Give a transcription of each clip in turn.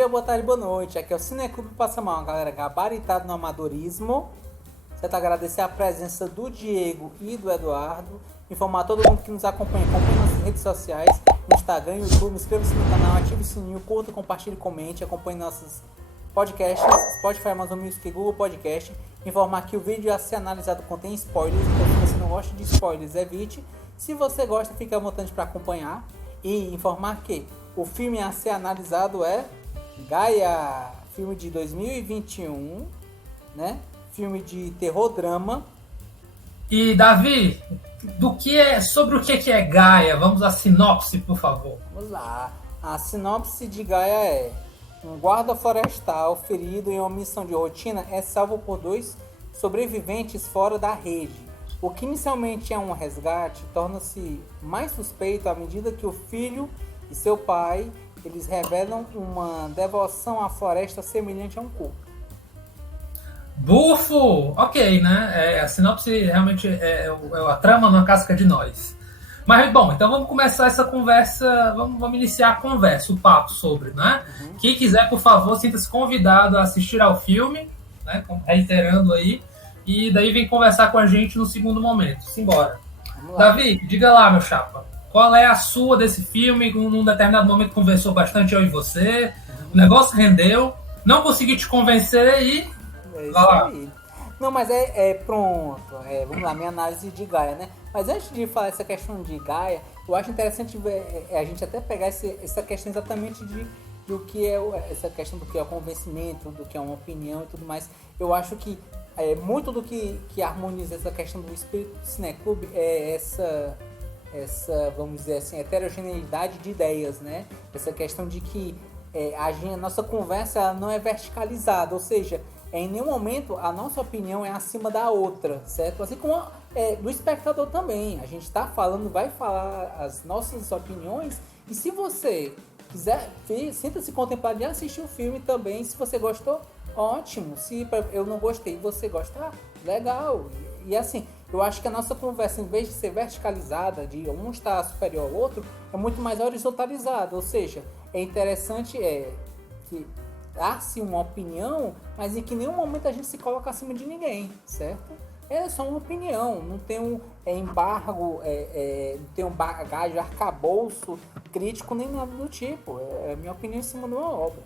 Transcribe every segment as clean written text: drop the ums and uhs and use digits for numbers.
dia, boa tarde, boa noite. Aqui é o Cineclube Passa Mal, galera gabaritado no amadorismo. Certo? Agradecer a presença do Diego e do Eduardo. Informar todo mundo que nos acompanha. Acompanhe nossas redes sociais, Instagram, YouTube. Inscreva-se no canal, ative o sininho, curta, compartilhe, comente. Acompanhe nossos podcasts, Spotify, Amazon Music e Google Podcast. Informar que o vídeo a ser analisado contém spoilers. Então, se você não gosta de spoilers, evite. Se você gosta, fique à vontade para acompanhar. E informar que o filme a ser analisado é Gaia, filme de 2021, né? Filme de terror-drama. E, Davi, sobre o que é Gaia? Vamos à sinopse, por favor. Vamos lá. A sinopse de Gaia é: um guarda florestal ferido em uma missão de rotina é salvo por 2 sobreviventes fora da rede. O que inicialmente é um resgate torna-se mais suspeito à medida que o filho e seu pai eles revelam uma devoção à floresta semelhante a um corpo. Bufo! Ok, né? A sinopse realmente é a trama na casca de nós. Mas, bom, então vamos começar essa conversa, vamos iniciar a conversa, o papo sobre, né? Quem quiser, por favor, sinta-se convidado a assistir ao filme, né? Reiterando aí, e daí vem conversar com a gente no segundo momento. Simbora. Davi, diga lá, meu chapa. Qual é a sua desse filme? Num determinado momento conversou bastante eu e você. O negócio rendeu. Não consegui te convencer e... É isso aí. Não, mas pronto. Vamos lá, minha análise de Gaia, né? Mas antes de falar essa questão de Gaia, eu acho interessante a gente até pegar essa questão exatamente do que é essa questão do que é o convencimento, do que é uma opinião e tudo mais. Eu acho que muito do que harmoniza essa questão do espírito do Cineclube é essa, vamos dizer assim, heterogeneidade de ideias, né? Essa questão de que a nossa conversa ela não é verticalizada, ou seja, em nenhum momento a nossa opinião é acima da outra, certo? Assim como do espectador também. A gente está falando, vai falar as nossas opiniões, e se você quiser, sinta-se contemplado de assistir o filme também. Se você gostou, ótimo. Se eu não gostei e você gostar, legal. E assim, eu acho que a nossa conversa, em vez de ser verticalizada, de um estar superior ao outro, é muito mais horizontalizada. Ou seja, é interessante que dá-se uma opinião, mas em que nenhum momento a gente se coloca acima de ninguém, certo? É só uma opinião, não tem um embargo, não tem um bagagem, arcabouço crítico, nem nada do tipo. É a minha opinião em cima de uma obra.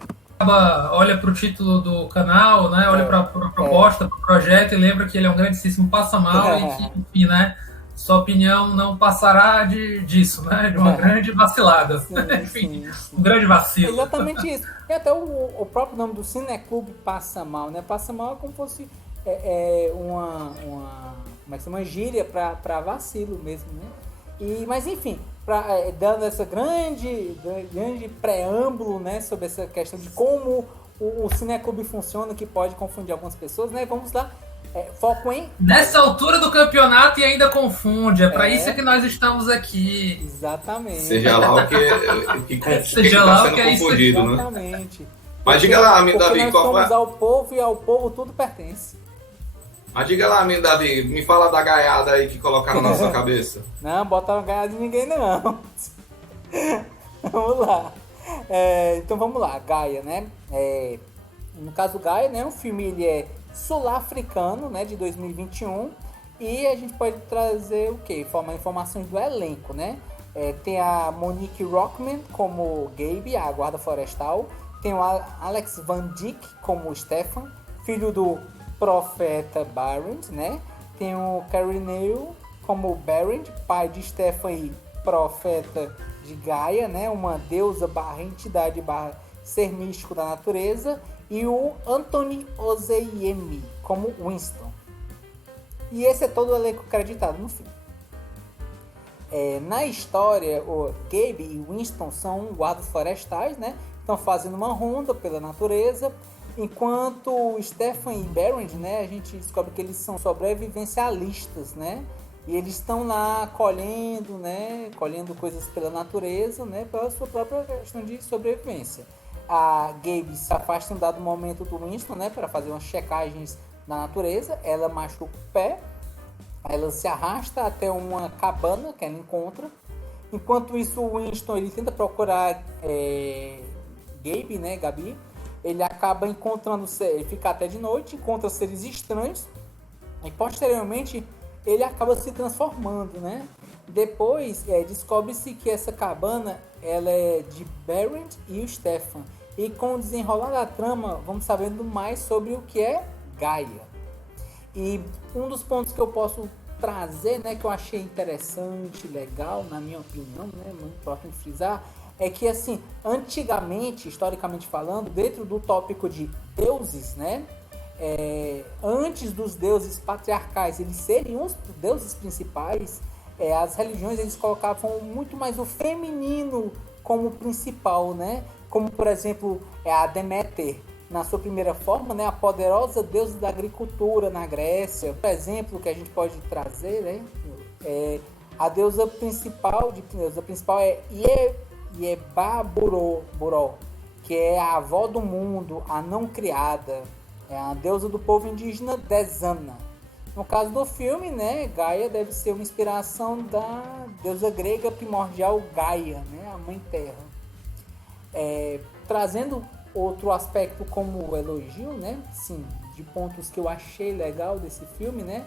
Olha para o título do canal, né? Olha para a proposta, para o projeto e lembra que ele é um grandíssimo passa-mal e que, enfim, né? Sua opinião não passará disso, né? De uma grande vacilada. Sim, Enfim, sim. Um grande vacilo. Exatamente isso. E até o próprio nome do Cineclube Passa Mal, né? Passa Mal é como se fosse uma gíria para vacilo mesmo, né? Mas enfim, dando essa grande preâmbulo, né, sobre essa questão de como o Cineclube funciona, que pode confundir algumas pessoas, né? Vamos lá. Foco em... Nessa altura do campeonato e ainda confunde. É para isso que nós estamos aqui. Exatamente. Seja lá o que está sendo confundido, né? Exatamente. Mas diga lá, amigo Davi, nós somos ao povo e ao povo tudo pertence. Mas diga lá, amigo Davi, me fala da gaiada aí que colocaram na sua cabeça. Não, botaram gaiada de ninguém não. Vamos lá. Então vamos lá, Gaia, né? No caso Gaia, né? O filme ele é sul-africano, né? De 2021. E a gente pode trazer o quê? Informações do elenco, né? Tem a Monique Rockman como Gabe, a guarda florestal. Tem o Alex Van Dyck como Stefan, filho do profeta Barend, né? Tem o Carrie Neal como Barend, pai de Stefan e profeta de Gaia, né? Uma deusa entidade ser místico da natureza. E o Anthony Ozeyemi como Winston. E esse é todo o elenco acreditado no filme. Na história, o Gabe e Winston são guardas florestais, né? Estão fazendo uma ronda pela natureza, enquanto Stefan e Barend, né? A gente descobre que eles são sobrevivencialistas, né? E eles estão lá colhendo, né? Colhendo coisas pela natureza, né? Pela sua própria questão de sobrevivência. A Gabe se afasta em um dado momento do Winston, né? Para fazer umas checagens na natureza. Ela machuca o pé. Ela se arrasta até uma cabana que ela encontra. Enquanto isso, o Winston ele tenta procurar Gabe, né, Gabi, ele acaba encontrando, ele fica até de noite, encontra seres estranhos e posteriormente ele acaba se transformando, né? Depois descobre-se que essa cabana ela é de Behrend e o Stefan. E com o desenrolar da trama, vamos sabendo mais sobre o que é Gaia. E um dos pontos que eu posso trazer, né, que eu achei interessante, legal, na minha opinião, né, muito importante frisar, é que assim, antigamente, historicamente falando, dentro do tópico de deuses, né, antes dos deuses patriarcais eles serem os deuses principais, as religiões eles colocavam muito mais o feminino como principal, né? Como por exemplo a Deméter na sua primeira forma, né? A poderosa deusa da agricultura na Grécia. Por exemplo, que a gente pode trazer, né? A deusa principal é Ieba-Buró, que é a avó do mundo, a não criada. É a deusa do povo indígena Desana. No caso do filme, né, Gaia deve ser uma inspiração da deusa grega primordial Gaia, né, a Mãe Terra. Trazendo outro aspecto como elogio, né, sim, de pontos que eu achei legal desse filme, né,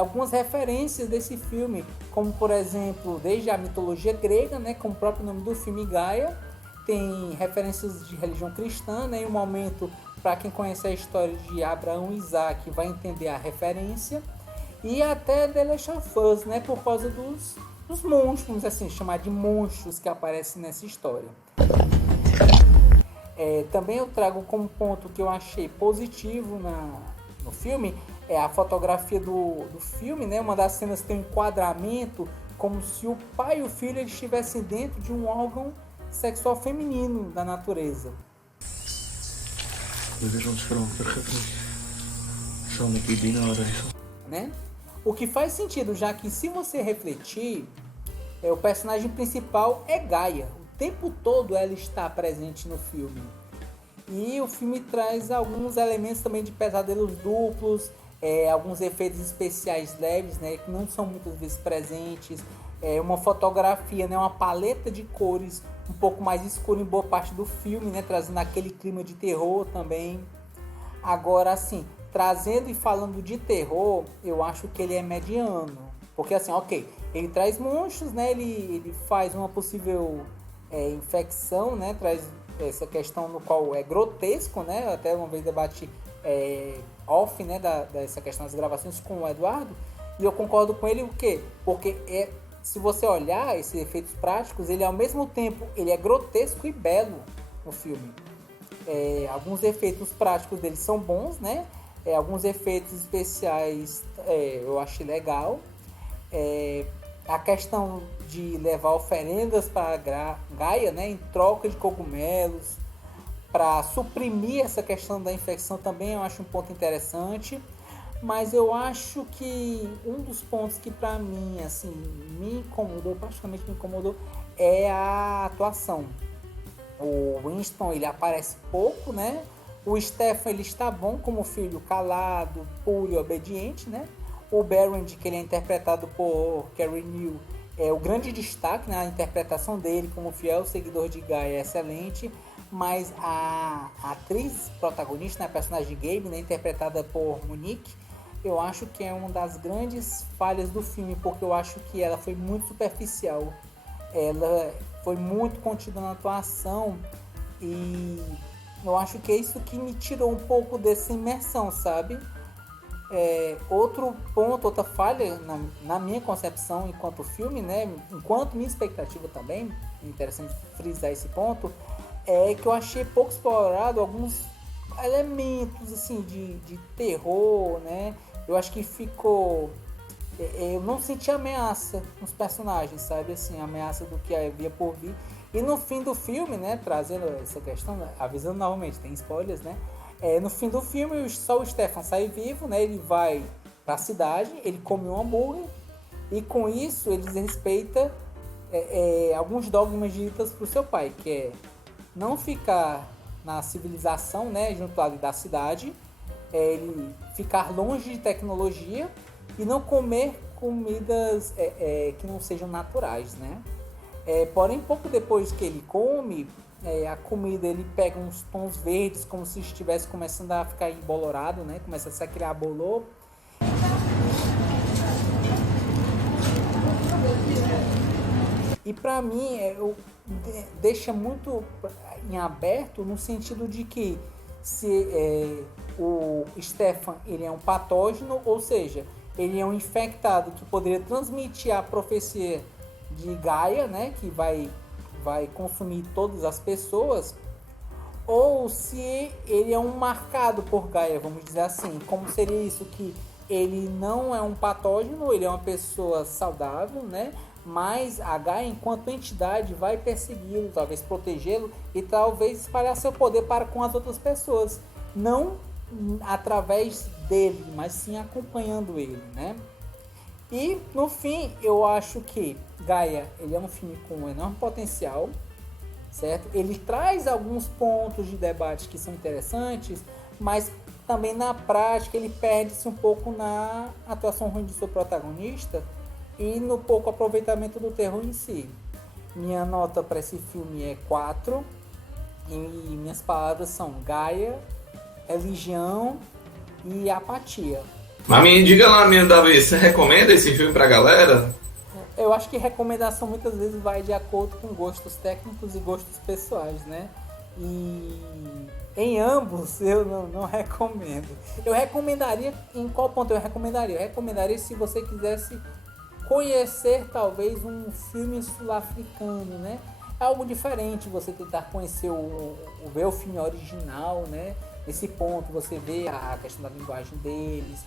algumas referências desse filme, como por exemplo, desde a mitologia grega, né, como o próprio nome do filme Gaia, tem referências de religião cristã, né, em um momento, para quem conhece a história de Abraão e Isaac, vai entender a referência, e até The Last of Us, né, por causa dos monstros, vamos assim, chamar de monstros que aparecem nessa história. Também eu trago como ponto que eu achei positivo no filme, a fotografia do filme, né, uma das cenas tem um enquadramento como se o pai e o filho estivessem dentro de um órgão sexual feminino da natureza. Né? O que faz sentido, já que se você refletir, o personagem principal é Gaia. O tempo todo ela está presente no filme. E o filme traz alguns elementos também de pesadelos duplos, alguns efeitos especiais leves, né, que não são muitas vezes presentes. Uma fotografia, né, uma paleta de cores um pouco mais escura em boa parte do filme, né, trazendo aquele clima de terror também. Agora, assim, trazendo e falando de terror, eu acho que ele é mediano. Porque, assim, ok, ele traz monstros, né, ele faz uma possível infecção, né, traz essa questão no qual é grotesco, né, até uma vez debate off, né, dessa questão das gravações com o Eduardo, e eu concordo com ele, o quê? Porque se você olhar esses efeitos práticos, ele ao mesmo tempo ele é grotesco e belo no filme. Alguns efeitos práticos dele são bons, né? Alguns efeitos especiais eu achei legal. A questão de levar oferendas para Gaia, né, em troca de cogumelos, para suprimir essa questão da infecção também eu acho um ponto interessante. Mas eu acho que um dos pontos que pra mim, assim, praticamente me incomodou, é a atuação. O Winston, ele aparece pouco, né? O Stefan, ele está bom como filho calado, puro e obediente, né? O Behrend, que ele é interpretado por Carey New, é o grande destaque, né? A interpretação dele como fiel seguidor de Gaia é excelente. Mas a atriz protagonista, né, a personagem Gabe, né, interpretada por Monique, eu acho que é uma das grandes falhas do filme, porque eu acho que ela foi muito superficial. Ela foi muito contida na atuação e eu acho que é isso que me tirou um pouco dessa imersão, sabe? Outro ponto, outra falha na minha concepção enquanto filme, né? Enquanto minha expectativa também, é interessante frisar esse ponto, é que eu achei pouco explorado alguns elementos assim de terror, né? Eu acho que ficou... Eu não senti ameaça nos personagens, sabe? Assim, ameaça do que havia por vir. E no fim do filme, né? Trazendo essa questão, avisando novamente, tem spoilers, né? No fim do filme, só o Stefan sai vivo, né? Ele vai pra cidade, ele come um hambúrguer. E com isso, ele desrespeita alguns dogmas ditas pro seu pai, que é não ficar na civilização, né? Junto ali da cidade. Ele ficar longe de tecnologia e não comer comidas que não sejam naturais, né? Porém, pouco depois que ele come, a comida ele pega uns tons verdes, como se estivesse começando a ficar embolorado, né? Começa a se criar bolor. E para mim, deixa muito em aberto no sentido de que se o Stefan ele é um patógeno, ou seja, ele é um infectado que poderia transmitir a profecia de Gaia, né, que vai consumir todas as pessoas, ou se ele é um marcado por Gaia, vamos dizer assim. Como seria isso? Que ele não é um patógeno, ele é uma pessoa saudável, né? Mas a Gaia, enquanto entidade, vai persegui-lo, talvez protegê-lo e talvez espalhar seu poder para com as outras pessoas. Não através dele, mas sim acompanhando ele, né? E, no fim, eu acho que Gaia, ele é um filme com um enorme potencial, certo? Ele traz alguns pontos de debate que são interessantes, mas também na prática ele perde-se um pouco na atuação ruim de seu protagonista e no pouco aproveitamento do terror em si. Minha nota para esse filme é 4 e minhas palavras são Gaia, religião e apatia. Mas me diga lá, menino Davi, você recomenda esse filme pra galera? Eu acho que recomendação muitas vezes vai de acordo com gostos técnicos e gostos pessoais, né? E em ambos eu não recomendo. Eu recomendaria, em qual ponto eu recomendaria? Eu recomendaria se você quisesse conhecer talvez um filme sul-africano, né? Algo diferente, você tentar conhecer ver o filme original, né? Nesse ponto você vê a questão da linguagem deles.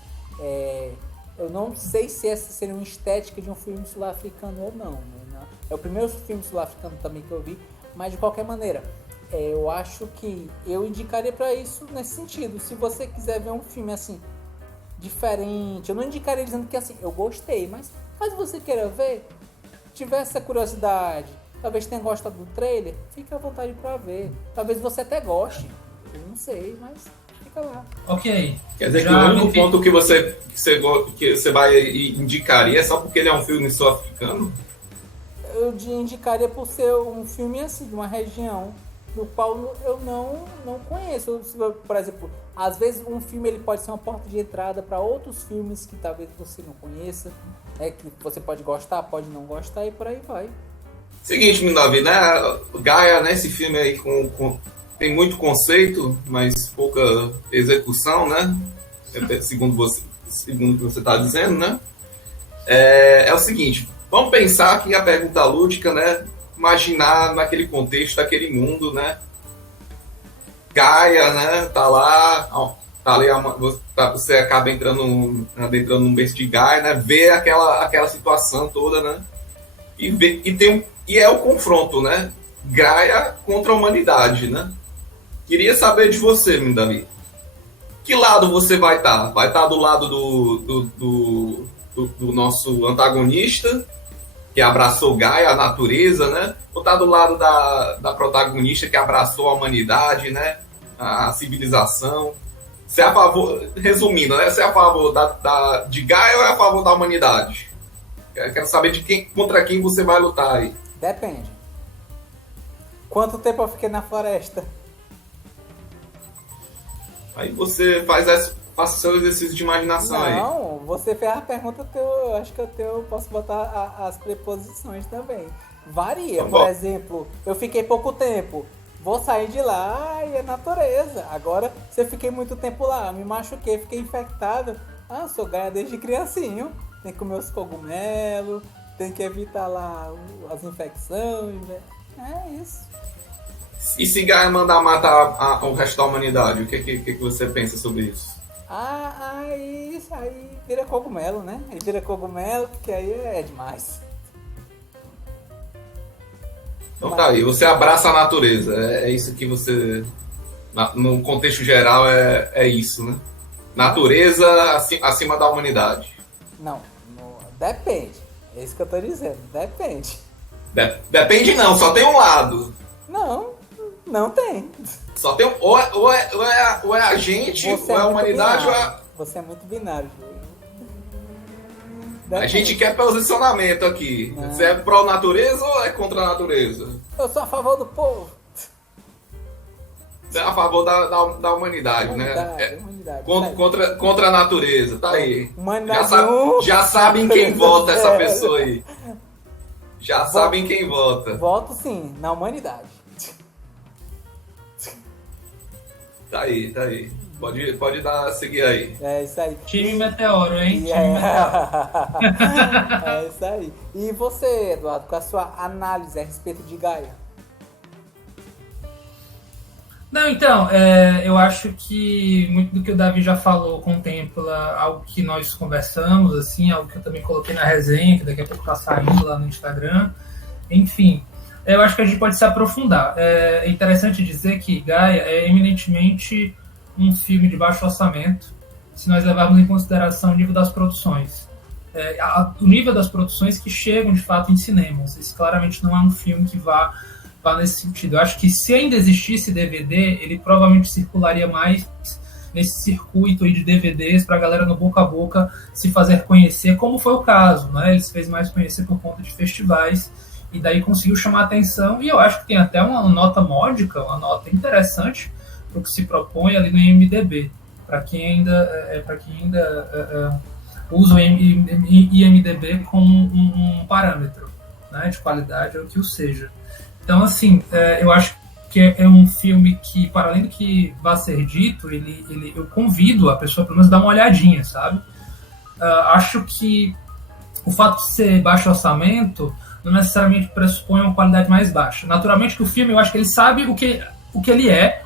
Eu não sei se essa seria uma estética de um filme sul-africano ou não, né? É o primeiro filme sul-africano também que eu vi, mas de qualquer maneira, eu acho que eu indicaria para isso nesse sentido. Se você quiser ver um filme assim, diferente, eu não indicaria dizendo que assim, eu gostei, mas caso você queira ver, tiver essa curiosidade, talvez tenha gostado do trailer, fique à vontade para ver. Talvez você até goste, eu não sei, mas fica lá. Ok. Quer dizer que o único ponto que você vai indicaria é só porque ele é um filme sul-africano? Eu indicaria por ser um filme assim, de uma região do qual eu não conheço. Por exemplo, às vezes um filme ele pode ser uma porta de entrada para outros filmes que talvez você não conheça, que você pode gostar, pode não gostar e por aí vai. Seguinte, meu Davi, né? Gaia, né? Esse filme aí tem muito conceito, mas pouca execução, né? Segundo você está dizendo, né? É o seguinte, vamos pensar que a pergunta lúdica, né? Imaginar naquele contexto, daquele mundo, né? Gaia, né? Tá lá, tá ali, você acaba entrando num berço de Gaia, né? Vê aquela situação toda, né? E é o confronto, né? Gaia contra a humanidade, né? Queria saber de você, meu Davi. Que lado você vai estar? Vai estar do lado do nosso antagonista, que abraçou Gaia, a natureza, né? Ou tá do lado da protagonista que abraçou a humanidade, né? A civilização. Você é a favor, resumindo, né? Você é a favor de Gaia ou é a favor da humanidade? Eu quero saber contra quem você vai lutar aí. Depende. Quanto tempo eu fiquei na floresta? Aí você faça seu exercício de imaginação aí. Não, você fez a pergunta, eu acho que eu posso botar as preposições também. Varia, por exemplo, eu fiquei pouco tempo, vou sair de lá e é natureza. Agora, se eu fiquei muito tempo lá, me machuquei, fiquei infectado, sou Gaia desde criancinho, tem que comer os cogumelos, tem que evitar lá as infecções, né? É isso. E se Gaia mandar matar o resto da humanidade, o que você pensa sobre isso? Isso aí vira cogumelo, né? Aí vira cogumelo, porque aí é demais. Então tá aí, você abraça a natureza, é isso que você, no contexto geral, é isso, né? Natureza acima da humanidade. Não, depende, é isso que eu tô dizendo, depende. Depende não, só tem um lado. Não tem. Só tem ou é a gente, ou é a humanidade, ou é... Você é muito binário, A gente quer posicionamento aqui. Não. Você é pró-natureza ou é contra a natureza? Eu sou a favor do povo. Você é a favor da humanidade, né? Humanidade. Contra a natureza, tá aí. Humanidade Já sabem quem vota essa pessoa aí. Já sabem quem vota. Voto sim, na humanidade. Tá aí. Pode seguir aí. É isso aí. Time Meteoro, hein? E Time Meteoro. é isso aí. E você, Eduardo, com a sua análise a respeito de Gaia? Não, então, eu acho que muito do que o Davi já falou contempla algo que nós conversamos, assim, algo que eu também coloquei na resenha, que daqui a pouco tá saindo lá no Instagram. Enfim, eu acho que a gente pode se aprofundar. É interessante dizer que Gaia é eminentemente um filme de baixo orçamento, se nós levarmos em consideração o nível das produções. O nível das produções que chegam, de fato, em cinemas. Isso claramente não é um filme que vá nesse sentido. Eu acho que se ainda existisse DVD, ele provavelmente circularia mais nesse circuito aí de DVDs para a galera no boca a boca se fazer conhecer, como foi o caso, né? Ele se fez mais conhecer por conta de festivais e daí conseguiu chamar atenção, e eu acho que tem até uma nota módica, uma nota interessante para o que se propõe ali no IMDb, para quem ainda usa o IMDb como um parâmetro, né, de qualidade ou que o seja. Então, assim, eu acho que é um filme que, para além do que vai ser dito, eu convido a pessoa, pelo menos, a dar uma olhadinha, sabe? Acho que o fato de ser baixo orçamento não necessariamente pressupõe uma qualidade mais baixa. Naturalmente, que o filme, eu acho que ele sabe o que ele é,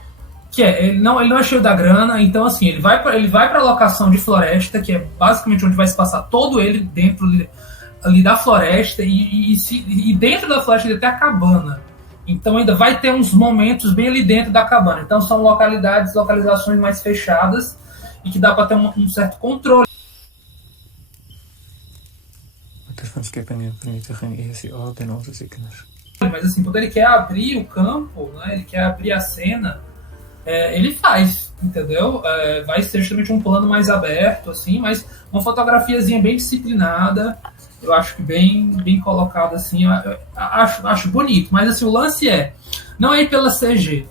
ele não é cheio da grana, então, assim, ele vai para a locação de floresta, que é basicamente onde vai se passar todo ele dentro ali da floresta, e dentro da floresta ele tem a cabana. Então ainda vai ter uns momentos bem ali dentro da cabana. Então são localizações mais fechadas e que dá para ter um certo controle. Mas assim, quando ele quer abrir o campo, né, ele quer abrir a cena, ele faz, entendeu? Vai ser justamente um plano mais aberto, assim, mas uma fotografiazinha bem disciplinada. Eu acho que bem colocado, assim, acho bonito, mas assim, o lance não é ir pela CG,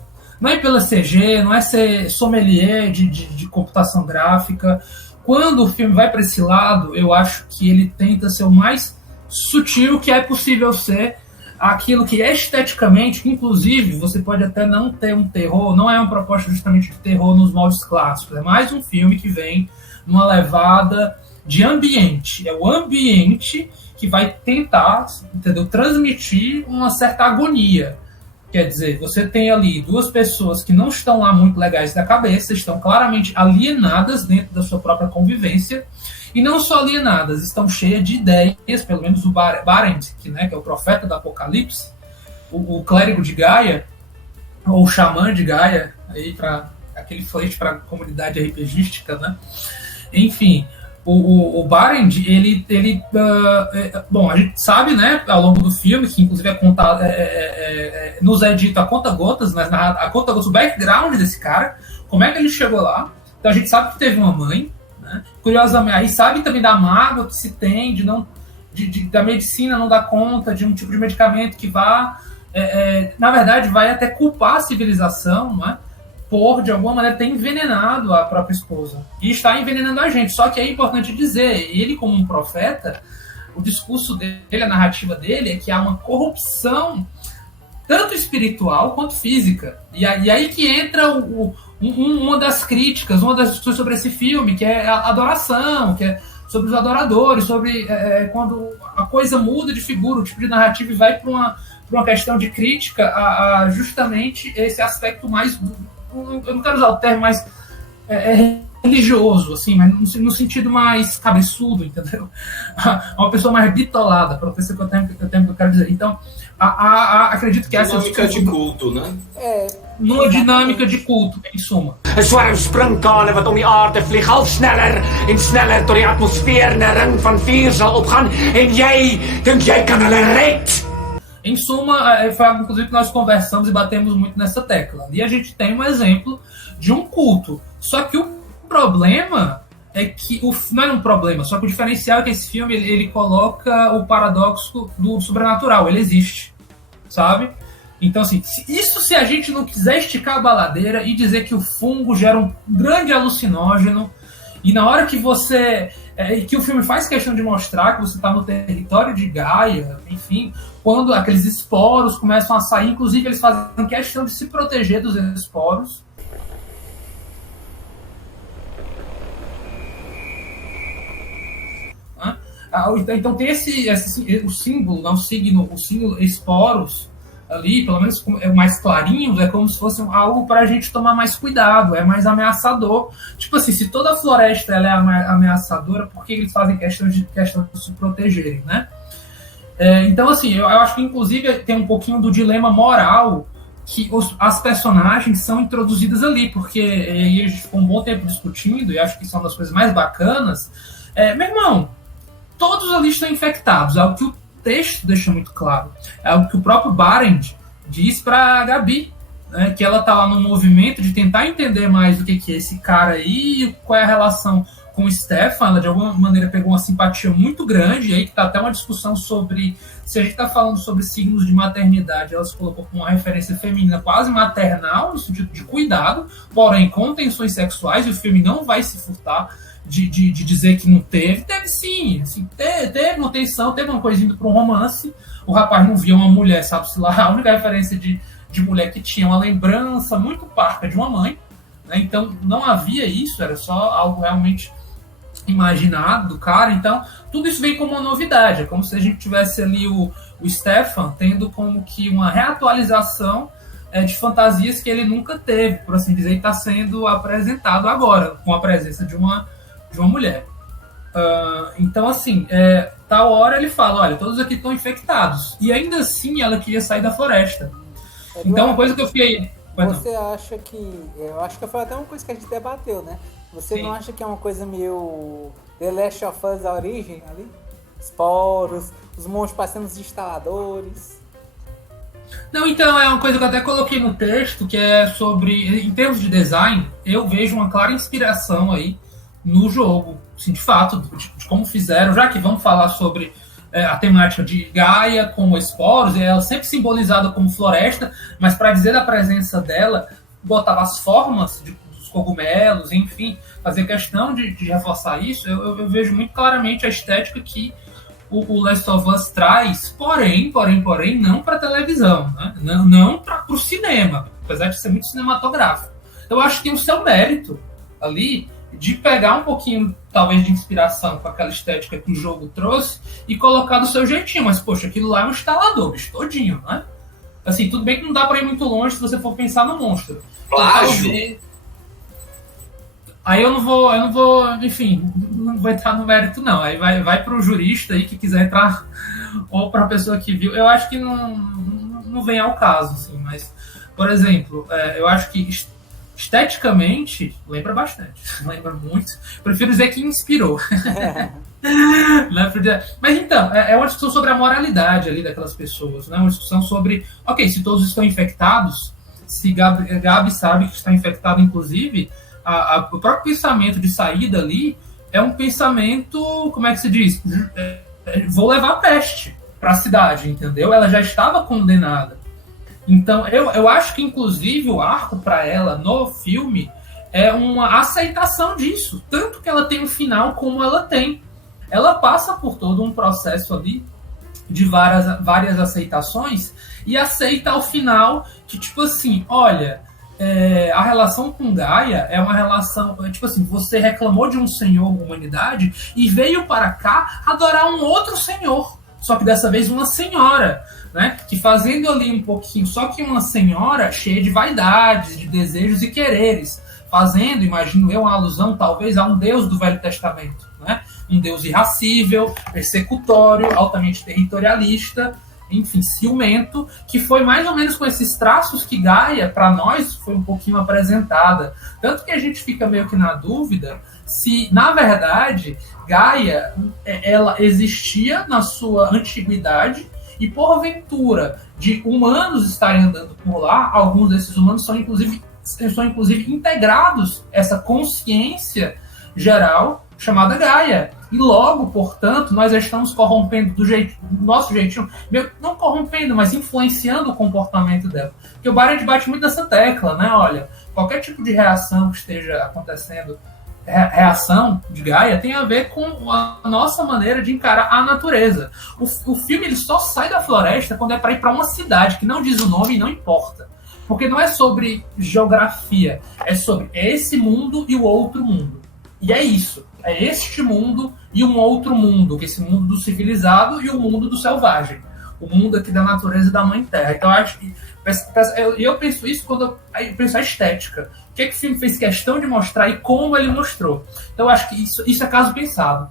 não é ser sommelier de computação gráfica. Quando o filme vai para esse lado, eu acho que ele tenta ser o mais sutil que é possível ser, aquilo que esteticamente, que inclusive você pode até não ter um terror, não é uma proposta justamente de terror nos moldes clássicos, é mais um filme que vem numa levada de ambiente. É o ambiente que vai tentar, entendeu, transmitir uma certa agonia. Quer dizer, você tem ali duas pessoas que não estão lá muito legais da cabeça, estão claramente alienadas dentro da sua própria convivência, e não só alienadas, estão cheias de ideias, pelo menos o Barent, que é o profeta do Apocalipse, o clérigo de Gaia, ou o xamã de Gaia, aí para aquele flerte para a comunidade RPGística, né? Enfim, o Barend, bom, a gente sabe, né, ao longo do filme, que inclusive é contado, nos é dito a conta-gotas, mas a conta-gotas, o background desse cara, como é que ele chegou lá. Então a gente sabe que teve uma mãe, né? Curiosamente, aí sabe também da mágoa que se tem, da medicina não dar conta de um tipo de medicamento que na verdade, vai até culpar a civilização, né? Por, de alguma maneira, ter envenenado a própria esposa. E está envenenando a gente. Só que é importante dizer, ele como um profeta, o discurso dele, a narrativa dele, é que há uma corrupção tanto espiritual quanto física. E aí que entra uma das críticas, uma das discussões sobre esse filme, que é a adoração, que é sobre os adoradores, sobre quando a coisa muda de figura, o tipo de narrativa e vai para uma questão de crítica a justamente esse aspecto mais... Eu não quero usar o termo mais religioso, assim, mas no sentido mais cabeçudo, entendeu? Uma pessoa mais bitolada, para ser o termo que eu quero dizer. Então, acredito que essa... Dinâmica de culto, né? Numa dinâmica de culto, em suma. Zwerm sprungkanevat om I aarde vlieg half sneller en sneller door die atmosfeer naar rang van 4 zal opgaan en jij denkt jij kan alle recht. Em suma, foi algo, inclusive, que nós conversamos e batemos muito nessa tecla. E a gente tem um exemplo de um culto. Só que o problema é que não é um problema, só que o diferencial é que esse filme ele coloca o paradoxo do sobrenatural, ele existe, sabe? Então, assim, isso se a gente não quiser esticar a baladeira e dizer que o fungo gera um grande alucinógeno, e na hora que você... que o filme faz questão de mostrar que você está no território de Gaia, enfim, quando aqueles esporos começam a sair, inclusive eles fazem questão de se proteger dos esporos. Então tem o símbolo, não, o signo esporos ali, pelo menos mais clarinhos, é como se fosse algo para a gente tomar mais cuidado, é mais ameaçador. Tipo assim, se toda a floresta ela é ameaçadora, por que eles fazem questão de se protegerem, né? Então, assim, eu acho que inclusive tem um pouquinho do dilema moral que as personagens são introduzidas ali, porque e a gente ficou um bom tempo discutindo, e acho que isso é uma das coisas mais bacanas. Meu irmão, todos ali estão infectados, é o que o texto deixa muito claro. É o que o próprio Barend diz para Gabi, né, que ela tá lá no movimento de tentar entender mais o que é esse cara aí, qual é a relação com o Stefan. Ela de alguma maneira pegou uma simpatia muito grande, e aí que tá até uma discussão sobre se a gente tá falando sobre signos de maternidade, ela se colocou com uma referência feminina quase maternal, no sentido de cuidado, porém com tensões sexuais, e o filme não vai se furtar de dizer que não teve. Teve sim, assim, teve uma tensão, teve uma coisa indo para um romance, o rapaz não via uma mulher, sabe-se lá, a única referência de mulher que tinha uma lembrança muito parca de uma mãe, né? Então não havia isso, era só algo realmente imaginado do cara. Então tudo isso vem como uma novidade, é como se a gente tivesse ali o Stefan tendo como que uma reatualização de fantasias que ele nunca teve, por assim dizer, e está sendo apresentado agora, com a presença de uma mulher. Então, assim, tal hora ele fala, olha, todos aqui estão infectados. E ainda assim ela queria sair da floresta. Então, uma coisa que eu fiquei... Você acha que... Eu acho que foi até uma coisa que a gente debateu, né? Você não acha que é uma coisa meio The Last of Us, a origem ali? Esporos, os monstros passando os instaladores... Não, então, é uma coisa que eu até coloquei no texto, que é sobre, em termos de design, eu vejo uma clara inspiração aí no jogo, assim, de fato, de como fizeram, já que vamos falar sobre a temática de Gaia como esporos, ela sempre simbolizada como floresta, mas para dizer da presença dela, botava as formas dos cogumelos, enfim, fazer questão de reforçar isso. Eu vejo muito claramente a estética que o Last of Us traz, porém, não para televisão, né? Não para o cinema, apesar de ser muito cinematográfico. Eu acho que tem o seu mérito ali de pegar um pouquinho, talvez, de inspiração com aquela estética que o jogo trouxe e colocar do seu jeitinho, mas, poxa, aquilo lá é um instalador, bicho, todinho, né? Assim, tudo bem que não dá para ir muito longe se você for pensar no monstro. Plágio. Então, aí eu não vou, enfim, não vou entrar no mérito, não. Aí vai pro jurista aí que quiser entrar, ou pra pessoa que viu. Eu acho que não vem ao caso, assim, mas, por exemplo, eu acho que esteticamente lembra bastante, lembra muito. Prefiro dizer que inspirou. Mas então, é uma discussão sobre a moralidade ali daquelas pessoas, né? Uma discussão sobre, ok, se todos estão infectados, se Gabi sabe que está infectado, inclusive, o próprio pensamento de saída ali é um pensamento, como é que se diz? Vou levar a peste para a cidade, entendeu? Ela já estava condenada. Então, eu acho que, inclusive, o arco para ela no filme é uma aceitação disso. Tanto que ela tem um final como ela tem. Ela passa por todo um processo ali de várias aceitações e aceita ao final que, tipo assim, olha, a relação com Gaia é uma relação, tipo assim, você reclamou de um senhor humanidade e veio para cá adorar um outro senhor, só que dessa vez uma senhora, né? Que fazendo ali um pouquinho, só que uma senhora cheia de vaidades, de desejos e quereres, fazendo, imagino eu, uma alusão talvez a um deus do Velho Testamento, né? Um deus irracível, persecutório, altamente territorialista, enfim, ciumento, que foi mais ou menos com esses traços que Gaia, para nós, foi um pouquinho apresentada. Tanto que a gente fica meio que na dúvida se, na verdade, Gaia, ela existia na sua antiguidade e, porventura, de humanos estarem andando por lá, alguns desses humanos são inclusive integrados, essa consciência geral, chamada Gaia. E logo, portanto, nós já estamos corrompendo do nosso jeitinho, não corrompendo, mas influenciando o comportamento dela. Porque o Barrett bate muito nessa tecla, né? Olha, qualquer tipo de reação que esteja acontecendo, reação de Gaia, tem a ver com a nossa maneira de encarar a natureza. O filme ele só sai da floresta quando é para ir para uma cidade, que não diz o nome e não importa. Porque não é sobre geografia, é sobre esse mundo e o outro mundo. E é isso. É este mundo e um outro mundo, que é esse mundo do civilizado e o mundo do selvagem. O mundo aqui da natureza e da mãe terra. Então eu acho que eu penso isso quando eu penso a estética. O que é que o filme fez questão de mostrar e como ele mostrou. Então eu acho que isso é caso pensado.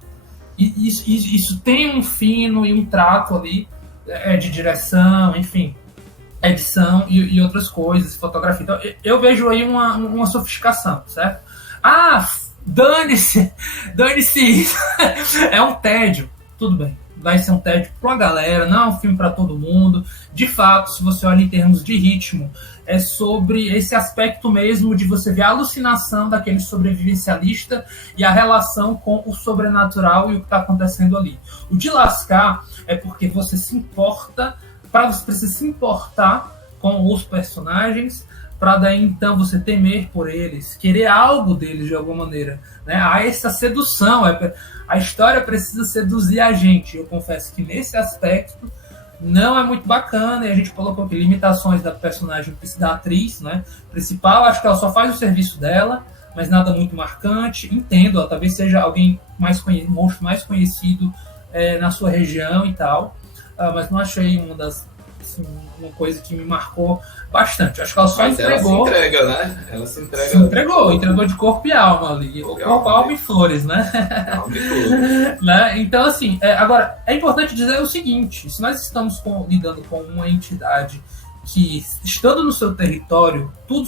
E isso tem um fino e um trato ali de direção, enfim, edição e outras coisas, fotografia. Então eu vejo aí uma sofisticação, certo? Dane-se isso. É um tédio, tudo bem, vai ser um tédio pra uma galera, não é um filme para todo mundo. De fato, se você olha em termos de ritmo, é sobre esse aspecto mesmo de você ver a alucinação daquele sobrevivencialista e a relação com o sobrenatural e o que está acontecendo ali. O de lascar é porque você se importa, você precisa se importar com os personagens, para daí então você temer por eles, querer algo deles de alguma maneira, né? Há essa sedução, a história precisa seduzir a gente. Eu confesso que nesse aspecto não é muito bacana, e a gente colocou aqui limitações da personagem, da atriz, né, principal. Acho que ela só faz o serviço dela, mas nada muito marcante. Entendo, ela talvez seja alguém um monstro mais conhecido na sua região e tal, mas não achei uma coisa que me marcou bastante. Acho que ela só entregou. Ela se entrega, né? Ela se entrega. Se entregou de corpo e alma ali. Corpo, alma e flores, né? Alma e flores. Né? Então, assim, agora, é importante dizer o seguinte: se nós estamos lidando com uma entidade que, estando no seu território, tudo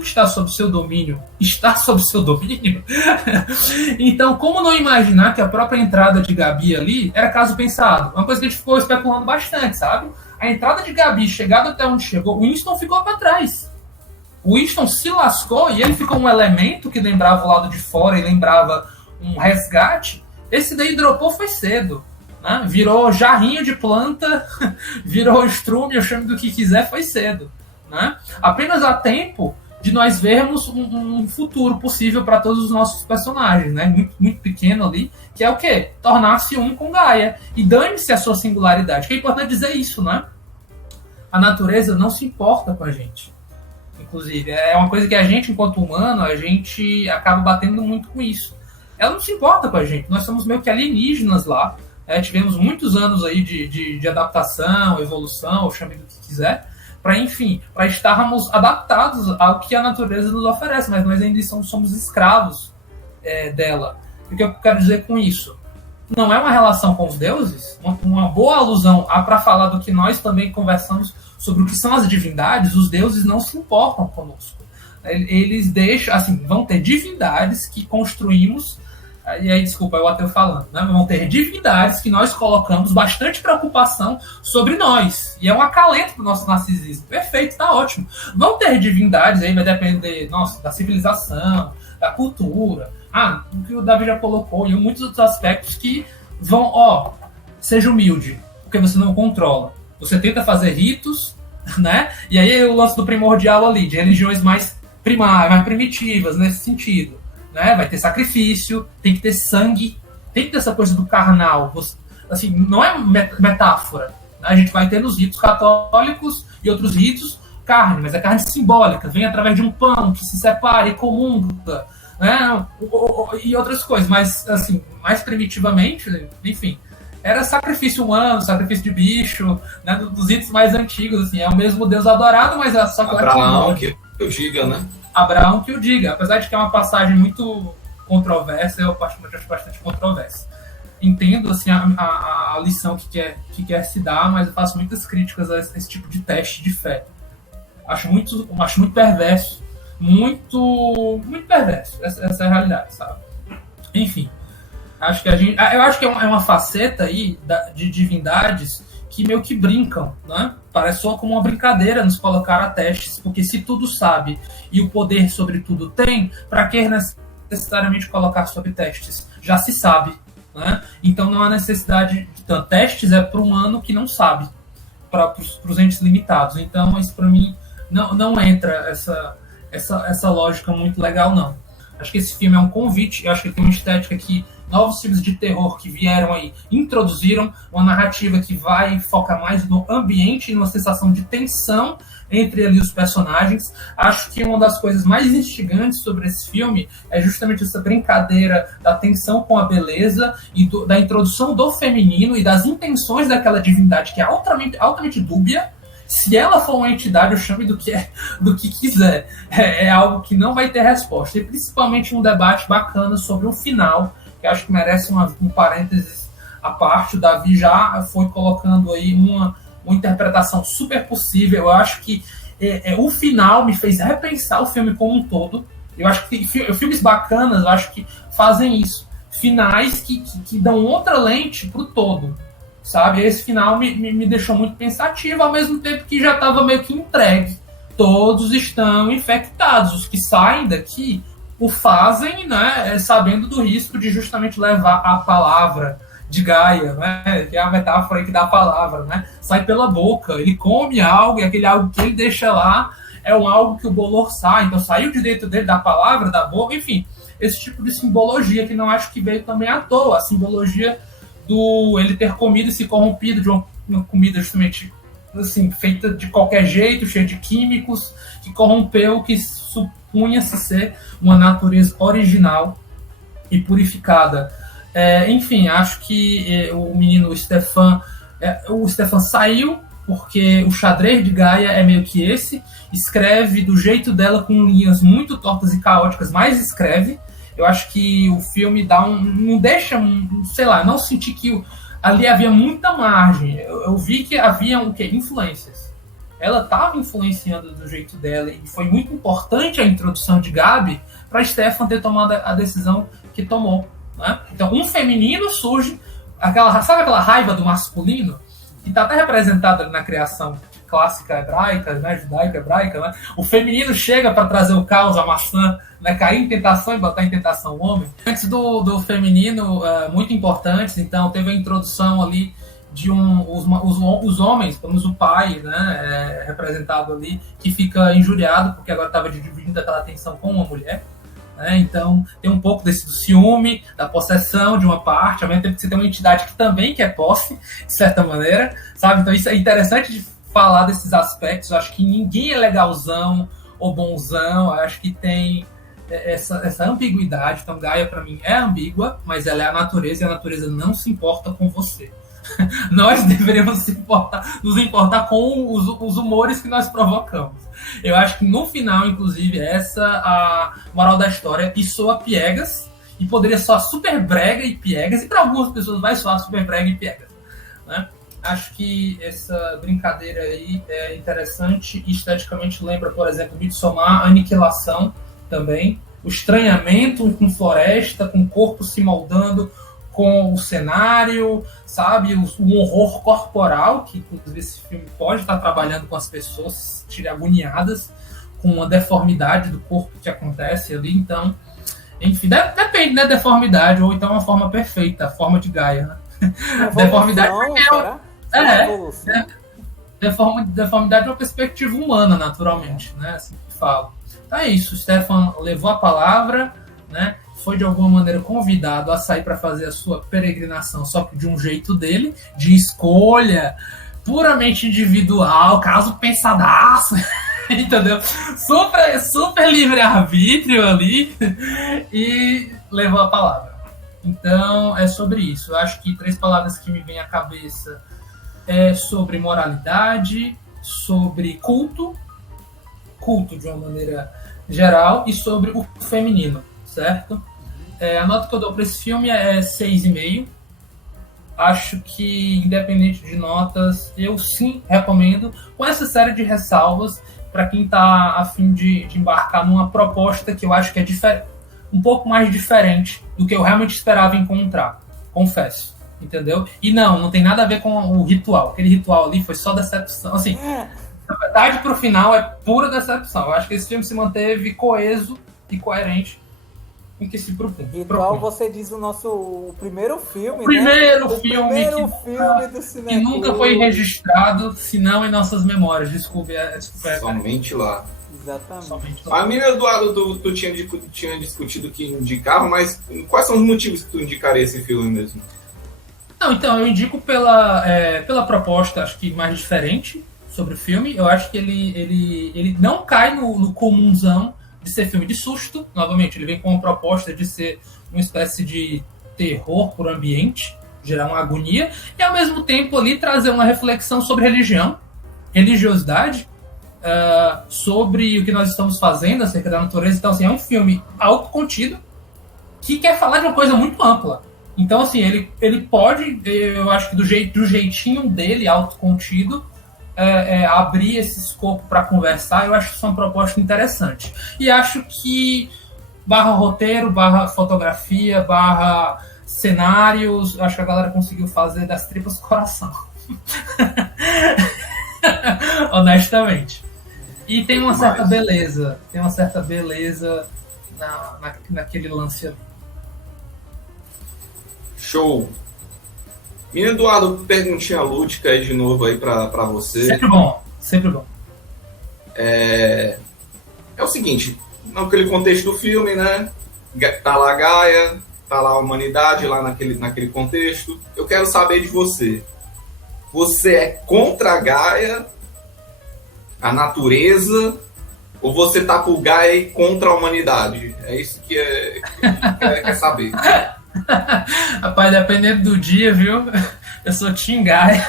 que está sob seu domínio está sob seu domínio, então como não imaginar que a própria entrada de Gabi ali era caso pensado? Uma coisa que a gente ficou especulando bastante, sabe? A entrada de Gabi, chegada até onde chegou, o Winston ficou para trás. O Winston se lascou e ele ficou um elemento que lembrava o lado de fora e lembrava um resgate. Esse daí dropou foi cedo, né? Virou jarrinho de planta, virou estrume, eu chamo do que quiser, foi cedo, né? Apenas há tempo de nós vermos um futuro possível para todos os nossos personagens, né? Muito, muito pequeno ali, que é o quê? Tornar-se um com Gaia. E dane-se a sua singularidade. Que é importante dizer isso, né? A natureza não se importa com a gente. Inclusive, é uma coisa que a gente, enquanto humano, a gente acaba batendo muito com isso. Ela não se importa com a gente. Nós somos meio que alienígenas lá. Tivemos muitos anos aí de adaptação, evolução, ou chame do que quiser, para estarmos adaptados ao que a natureza nos oferece, mas nós ainda somos escravos dela. O que eu quero dizer com isso? Não é uma relação com os deuses? Uma boa alusão para falar do que nós também conversamos sobre o que são as divindades. Os deuses não se importam conosco. Eles deixam, assim, vão ter divindades que construímos. E aí, desculpa, eu até falando, né? Vão ter divindades que nós colocamos bastante preocupação sobre nós. E é um acalento para o nosso narcisismo. Perfeito, tá ótimo. Vão ter divindades, aí vai depender, da civilização, da cultura. O que o Davi já colocou, e muitos outros aspectos que vão, seja humilde, porque você não controla. Você tenta fazer ritos, né? E aí o lance do primordial ali, de religiões mais primárias, mais primitivas, nesse sentido. Né? Vai ter sacrifício, tem que ter sangue, tem que ter essa coisa do carnal. Assim, não é metáfora. Né? A gente vai ter nos ritos católicos e outros ritos carne, mas é carne simbólica, vem através de um pão que se separa e comunga, né? E outras coisas, mas assim, mais primitivamente, enfim, era sacrifício humano, sacrifício de bicho, né? Dos ritos mais antigos, assim, é o mesmo Deus adorado, mas é só que Abraão, que eu diga, né? Abraão que o diga, apesar de que é uma passagem muito controversa, eu particularmente acho bastante controversa. Entendo assim, a lição que quer se dar, mas eu faço muitas críticas a esse tipo de teste de fé. Acho muito perverso, muito perverso. Essa é a realidade, sabe? Enfim, eu acho que é uma faceta aí de divindades que meio que brincam, né? Parece só como uma brincadeira nos colocar a testes, porque se tudo sabe e o poder sobre tudo tem, para que necessariamente colocar sobre testes, já se sabe, né? Então não há necessidade de tanto. Testes é para um ano que não sabe, para os entes limitados. Então isso para mim não entra essa lógica muito legal, não. Acho que esse filme é um convite, eu acho que ele tem uma estética que novos filmes de terror que vieram aí introduziram uma narrativa que vai focar mais no ambiente e numa sensação de tensão entre ali os personagens. Acho que uma das coisas mais instigantes sobre esse filme é justamente essa brincadeira da tensão com a beleza e da introdução do feminino e das intenções daquela divindade que é altamente dúbia. Se ela for uma entidade, eu chame do que quiser. É algo que não vai ter resposta. E principalmente um debate bacana sobre o final, que acho que merece um parênteses à parte. O Davi já foi colocando aí uma interpretação super possível. Eu acho que o final me fez repensar o filme como um todo. Eu acho que filmes bacanas, eu acho que fazem isso. Finais que dão outra lente pro todo, sabe? Esse final me deixou muito pensativo, ao mesmo tempo que já estava meio que entregue. Todos estão infectados. Os que saem daqui o fazem, né, sabendo do risco de justamente levar a palavra de Gaia, né, que é a metáfora que dá a palavra, né, sai pela boca, ele come algo e aquele algo que ele deixa lá é algo que o bolor sai, então saiu de dentro dele, da palavra, da boca, enfim, esse tipo de simbologia que não acho que veio também à toa, a simbologia do ele ter comido e se corrompido de uma comida justamente assim, feita de qualquer jeito, cheia de químicos, que corrompeu o que supunha-se ser uma natureza original e purificada. Enfim, acho que o menino Stefan saiu porque o xadrez de Gaia é meio que esse, escreve do jeito dela com linhas muito tortas e caóticas, mas escreve. Eu acho que o filme não deixa, sei lá, não senti que ali havia muita margem. Eu vi que havia influências. Ela estava influenciando do jeito dela e foi muito importante a introdução de Gabi para Stefan ter tomado a decisão que tomou, né? Então, um feminino surge, sabe aquela raiva do masculino que está até representada na criação clássica hebraica, né, judaica hebraica, né? O feminino chega para trazer o caos, a maçã, né, cair em tentação e botar em tentação o homem. Antes do feminino, muito importantes, então teve a introdução ali de os homens, pelo menos o pai, né, representado ali, que fica injuriado porque agora estava dividindo aquela atenção com uma mulher. Então tem um pouco do ciúme, da possessão de uma parte, ao mesmo tempo que você tem uma entidade que também quer posse, de certa maneira, sabe? Então isso é interessante de falar desses aspectos. Eu acho que ninguém é legalzão ou bonzão, eu acho que tem essa ambiguidade. Então Gaia para mim é ambígua, mas ela é a natureza e a natureza não se importa com você. Nós deveríamos nos importar com os humores que nós provocamos. Eu acho que no final, inclusive, essa a moral da história, e soa piegas, e poderia soar super brega e piegas, e para algumas pessoas vai soar super brega e piegas, né? Acho que essa brincadeira aí é interessante e esteticamente lembra, por exemplo, Midsommar, Aniquilação também, o estranhamento com floresta, com o corpo se moldando com o cenário, sabe, o horror corporal, que inclusive esse filme pode estar trabalhando com as pessoas se sentirem agoniadas com uma deformidade do corpo que acontece ali. Então, enfim, depende, né, deformidade, ou então uma forma perfeita, a forma de Gaia, né? Deformidade deformidade é uma perspectiva humana, naturalmente, né, assim que falo. Então é isso, o Stefan levou a palavra, né, foi de alguma maneira convidado a sair para fazer a sua peregrinação, só que de um jeito dele, de escolha puramente individual, caso pensadaço, entendeu? Super livre-arbítrio ali, e levou a palavra. Então, é sobre isso. Eu acho que 3 palavras que me vêm à cabeça é sobre moralidade, sobre culto de uma maneira geral, e sobre o feminino, certo? A nota que eu dou para esse filme é 6,5. Acho que, independente de notas, eu sim recomendo, com essa série de ressalvas, para quem está a fim de embarcar numa proposta que eu acho que é um pouco mais diferente do que eu realmente esperava encontrar, confesso, entendeu? E não tem nada a ver com o ritual. Aquele ritual ali foi só decepção. Assim, da metade para o final é pura decepção. Eu acho que esse filme se manteve coeso e coerente em que se propõe. Igual você diz o primeiro filme, O primeiro né? filme O primeiro que- filme do cinema. Que nunca foi registrado, senão em nossas memórias. Desculpe. Somente lá. Exatamente. Somente lá. A minha, Eduardo, tu tinha discutido que indicava, mas quais são os motivos que tu indicaria esse filme mesmo? Não, então, eu indico pela proposta, acho que mais diferente sobre o filme. Eu acho que ele não cai no comunzão de ser filme de susto. Novamente, ele vem com uma proposta de ser uma espécie de terror por ambiente, gerar uma agonia, e ao mesmo tempo ali trazer uma reflexão sobre religião, religiosidade, sobre o que nós estamos fazendo acerca da natureza. Então, assim, é um filme autocontido que quer falar de uma coisa muito ampla. Então, assim, ele pode, eu acho que do jeitinho dele, autocontido, abrir esse escopo para conversar. Eu acho que isso é uma proposta interessante. E acho que barra roteiro, barra fotografia, barra cenários, acho que a galera conseguiu fazer das tripas coração. Honestamente. E tem uma certa beleza. Tem uma certa beleza naquele lance ali. Show! Menino Eduardo, perguntinha lúdica aí de novo aí pra você. Sempre bom, sempre bom. É o seguinte, naquele contexto do filme, né? Tá lá a Gaia, tá lá a humanidade, lá naquele contexto. Eu quero saber de você. Você é contra a Gaia, a natureza, ou você tá por Gaia e contra a humanidade? É isso que quer saber. Rapaz, dependendo do dia, viu? Eu sou Team Gaia.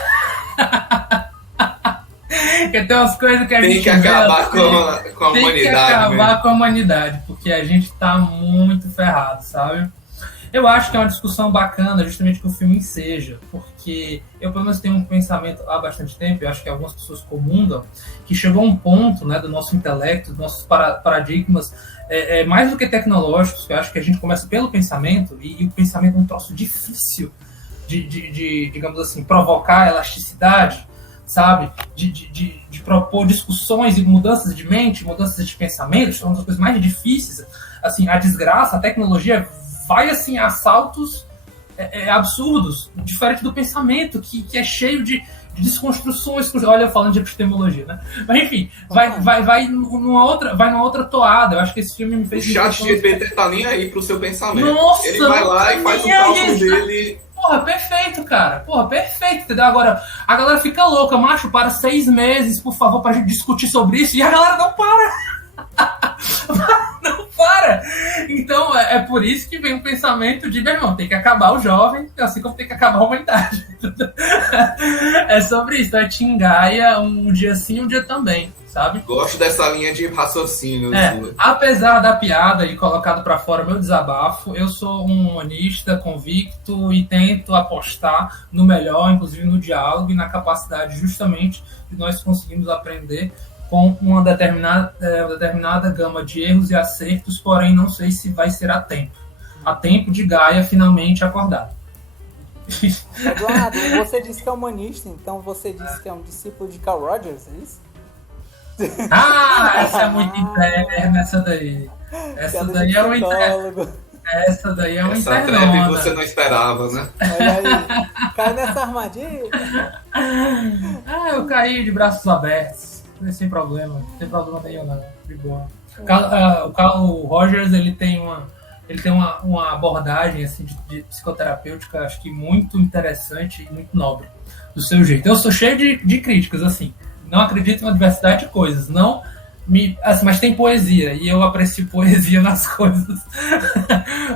Porque tem umas coisas que a gente tem que acabar com a humanidade. Tem que acabar com a humanidade, porque a gente tá muito ferrado, sabe? Eu acho que é uma discussão bacana, justamente que o filme enseja, porque eu, pelo menos, tenho um pensamento há bastante tempo, eu acho que algumas pessoas comungam, que chegou a um ponto, né, do nosso intelecto, dos nossos paradigmas, mais do que tecnológicos, que eu acho que a gente começa pelo pensamento, e o pensamento é um troço difícil de digamos assim, provocar elasticidade, sabe? De propor discussões e mudanças de mente, mudanças de pensamento, são uma das coisas mais difíceis. Assim, a desgraça, a tecnologia vai assim a saltos absurdos, diferente do pensamento, que é cheio de desconstruções. Olha, falando de epistemologia, né? Mas enfim, vai numa outra toada. Eu acho que esse filme me fez... O chat GPT tá nem aí pro seu pensamento. Nossa, ele vai lá e faz o cálculo dele. Porra, perfeito, cara. Porra, perfeito, entendeu? Agora, a galera fica louca, macho, para 6 meses, por favor, pra gente discutir sobre isso, e a galera não para. Não para. Então, é por isso que vem o pensamento de, meu irmão, tem que acabar o jovem, assim como tem que acabar a humanidade. É sobre isso. É Team Gaia, um dia sim, um dia também, sabe? Gosto dessa linha de raciocínio. Apesar da piada e colocado pra fora meu desabafo, eu sou um humanista convicto e tento apostar no melhor, inclusive no diálogo e na capacidade justamente de nós conseguirmos aprender com uma determinada gama de erros e acertos, porém não sei se vai ser a tempo de Gaia finalmente acordar. Eduardo, você disse que é humanista, então você disse que é um discípulo de Carl Rogers, é isso? Essa é muito interna, essa daí. Essa daí é uma interna. Essa daí é uma essa trap você não esperava, né? Olha aí, caiu nessa armadilha. Eu caí de braços abertos. Sem problema, não tem problema nenhum, não. De boa. O Carl Rogers, ele tem uma abordagem assim, de psicoterapêutica, acho que muito interessante e muito nobre, do seu jeito. Eu sou cheio de críticas, assim. Não acredito em uma diversidade de coisas. Mas tem poesia, e eu aprecio poesia nas coisas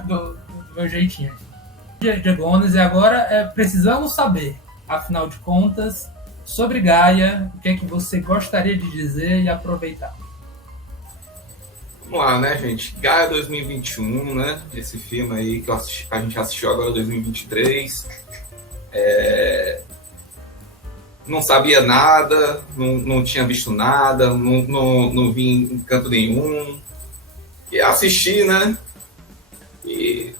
do meu jeitinho. Diego Gomes, e agora precisamos saber, afinal de contas, sobre Gaia, o que é que você gostaria de dizer e aproveitar? Vamos lá, né, gente? Gaia 2021, né? Esse filme aí que a gente assistiu agora em 2023. Não sabia nada, não tinha visto nada, não vi em canto nenhum. E assisti, né? E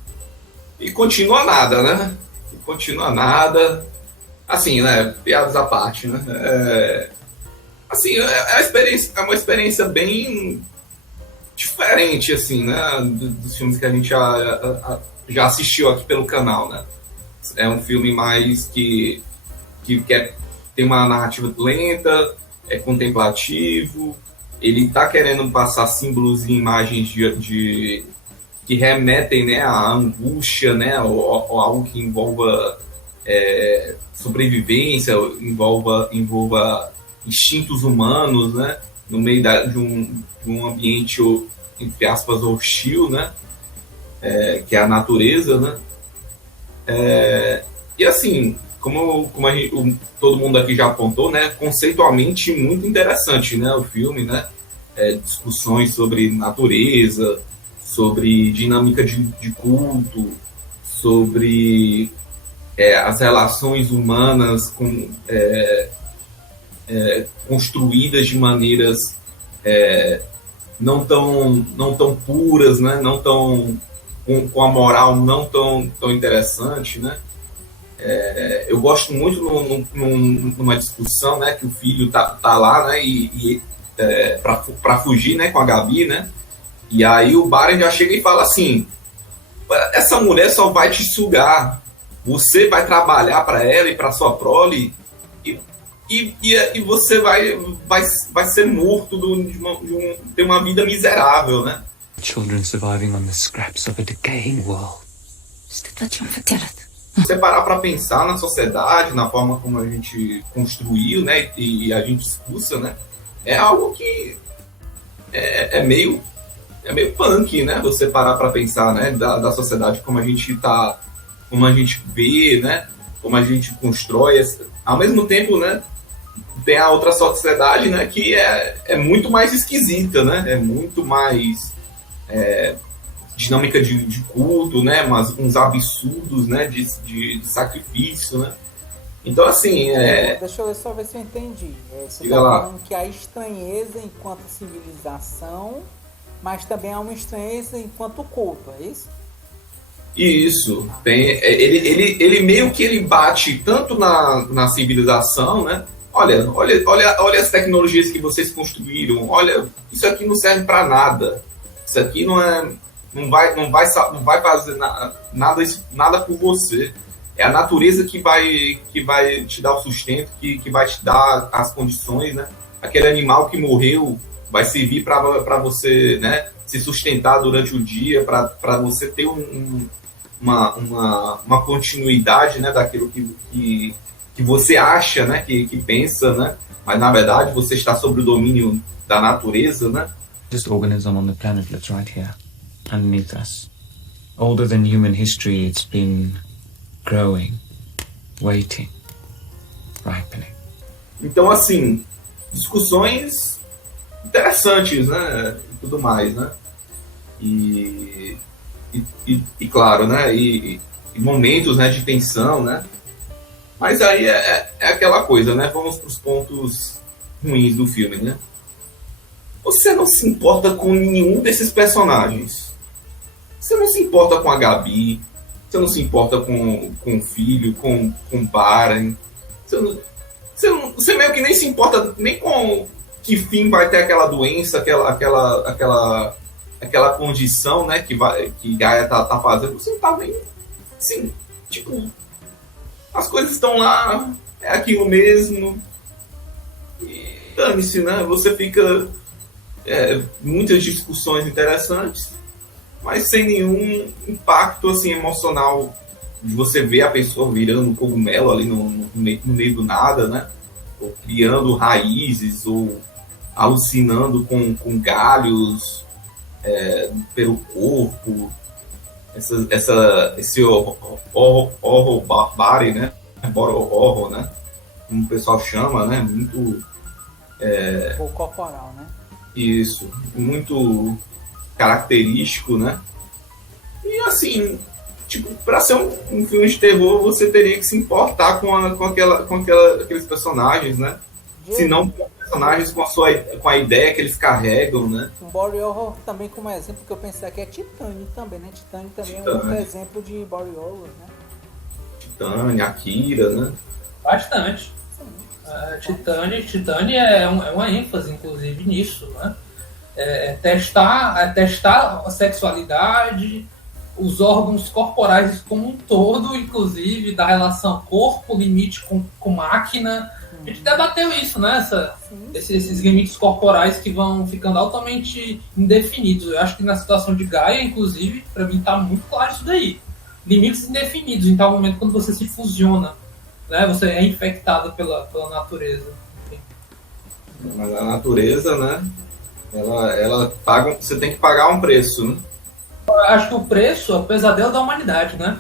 continua nada, né? E continua nada. Assim, né? Piadas à parte, né? Assim, é uma experiência bem diferente, assim, né? Dos filmes que a gente já assistiu aqui pelo canal, né? É um filme mais que tem uma narrativa lenta, é contemplativo, ele tá querendo passar símbolos e imagens que remetem, né, à angústia, né, ou algo que envolva sobrevivência, envolva instintos humanos, né, no meio de um ambiente, entre aspas, hostil, né, que é a natureza, né. E assim, como todo mundo aqui já apontou, né, conceitualmente muito interessante, né, o filme, né, discussões sobre natureza, sobre dinâmica de culto, sobre as relações humanas construídas de maneiras não tão puras, né, não tão com a moral não tão interessante, né. Eu gosto muito numa discussão, né, que o filho tá lá, né, para fugir, né, com a Gabi, né, e aí o Baren já chega e fala assim: essa mulher só vai te sugar, você vai trabalhar para ela e para sua prole e você vai ser morto ter uma vida miserável, né. Children surviving on the scraps of a decaying world. Você parar para pensar na sociedade, na forma como a gente construiu, né, e a gente expulsa, né, é algo que é meio punk, né, você parar para pensar, né, da sociedade, como a gente vê, né, como a gente constrói. Ao mesmo tempo, né, tem a outra sociedade, né, que é muito mais esquisita, né, é muito mais dinâmica de culto, né, mas uns absurdos, né, de sacrifício, né. Então, assim, Deixa eu só ver se eu entendi. Você Diga está lá. falando que há estranheza enquanto civilização, mas também há uma estranheza enquanto culto, é isso? Isso, ele meio que ele bate tanto na civilização, né? Olha as tecnologias que vocês construíram, olha, isso aqui não serve para nada, isso aqui não vai fazer nada por você. É a natureza que vai te dar o sustento, que vai te dar as condições, né? Aquele animal que morreu vai servir para você, né, se sustentar durante o dia, para você ter uma continuidade, né, daquilo que você acha, né, que pensa, né, mas na verdade você está sob o domínio da natureza, né. Just organism on the planet that's right here, underneath us. Older than human history, it's been growing, waiting, ripening. Então, assim, discussões interessantes, né, e tudo mais, né, e claro, né, e momentos, né, de tensão, né, mas aí é aquela coisa, né, vamos para os pontos ruins do filme, né. Você não se importa com nenhum desses personagens. Você não se importa com a Gabi, você não se importa com o filho, com o Baren, você meio que nem se importa nem com que fim vai ter aquela doença, aquela condição, né, que Gaia tá fazendo. Você não tá nem, assim, tipo, as coisas estão lá, é aquilo mesmo, e dane-se, né, você fica muitas discussões interessantes, mas sem nenhum impacto, assim, emocional, de você ver a pessoa virando um cogumelo ali no meio do nada, né, ou criando raízes, ou alucinando com galhos pelo corpo, esse horror barbárie, né, horror, né, como o pessoal chama, né, muito Ou corporal, né? isso, muito característico, né, e assim, tipo, para ser um filme de terror, você teria que se importar com aqueles personagens, né, se não com personagens com a ideia que eles carregam, né. Um body horror também, como exemplo, que eu pensei aqui é Titane também, né? Titane também é um outro exemplo de body horror, né? Titane, Akira, né. Bastante. Titane é uma ênfase, inclusive, nisso, né? testar a sexualidade, os órgãos corporais como um todo, inclusive da relação corpo-limite com máquina. A gente debateu isso, né? Esses limites corporais que vão ficando altamente indefinidos. Eu acho que na situação de Gaia, inclusive, para mim está muito claro isso daí. Limites indefinidos em tal momento quando você se fusiona, né? Você é infectado pela natureza. Enfim. Mas a natureza, né? Ela paga, você tem que pagar um preço, né? Eu acho que o preço é o pesadelo da humanidade, né?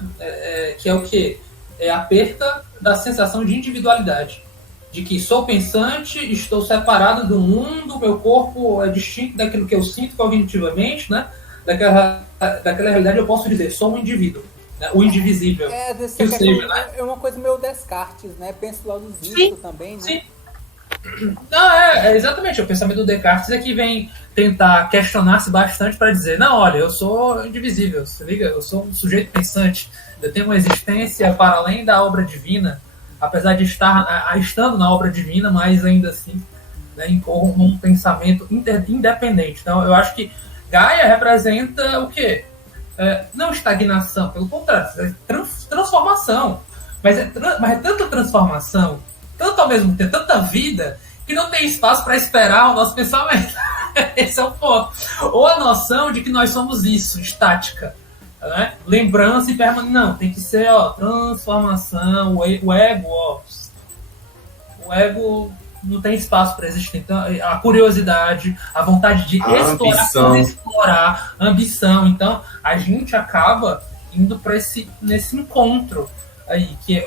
Que é o quê? É a perda da sensação de individualidade. De que sou pensante, estou separado do mundo, meu corpo é distinto daquilo que eu sinto cognitivamente, né? Daquela realidade eu posso dizer, sou um indivíduo, né? O indivisível. É uma coisa meio Descartes, né? Penso logo existo também, né? Sim. Não, exatamente. O pensamento do Descartes é que vem tentar questionar-se bastante para dizer, não, olha, eu sou indivisível, se liga, eu sou um sujeito pensante, eu tenho uma existência para além da obra divina, apesar de estando na obra divina, mas ainda assim, né, incorro num pensamento independente. Então, eu acho que Gaia representa o quê? Não estagnação, pelo contrário, é transformação. Mas é tanta transformação, tanto ao mesmo tempo, tanta vida, que não tem espaço para esperar o nosso pensamento. Esse é o ponto. Ou a noção de que nós somos isso, estática. Né? Lembrança e permanência. Não, tem que ser transformação, o ego, o ego não tem espaço para existir. Então, a curiosidade, a vontade de explorar, a ambição. Então, a gente acaba indo para nesse encontro aí, que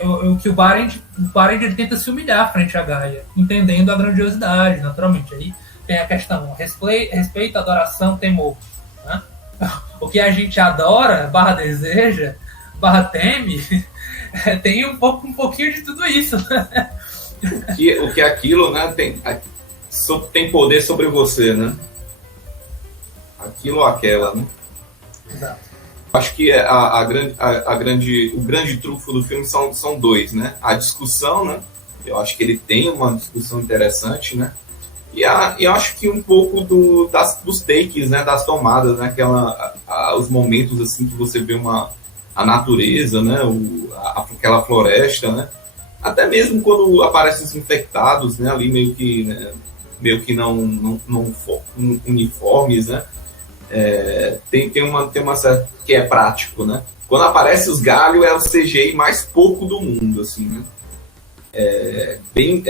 o Barend ele tenta se humilhar frente à Gaia, entendendo a grandiosidade, naturalmente. Aí tem a questão respeito, adoração, temor. Né? O que a gente adora, deseja, teme, tem um pouquinho de tudo isso. O que aquilo, né, tem poder sobre você, né? Aquilo ou aquela, né? Exato. Acho que o grande trunfo do filme são dois, né? A discussão, né? Eu acho que ele tem uma discussão interessante, né? E eu acho que um pouco dos takes, né? Das tomadas, né? Os momentos assim que você vê a natureza, né? Aquela floresta, né? Até mesmo quando aparecem os infectados, né? Ali meio que não uniformes, né? Tem uma certa que é prático, né? Quando aparece os galhos é o CGI mais pouco do mundo, assim, né? É bem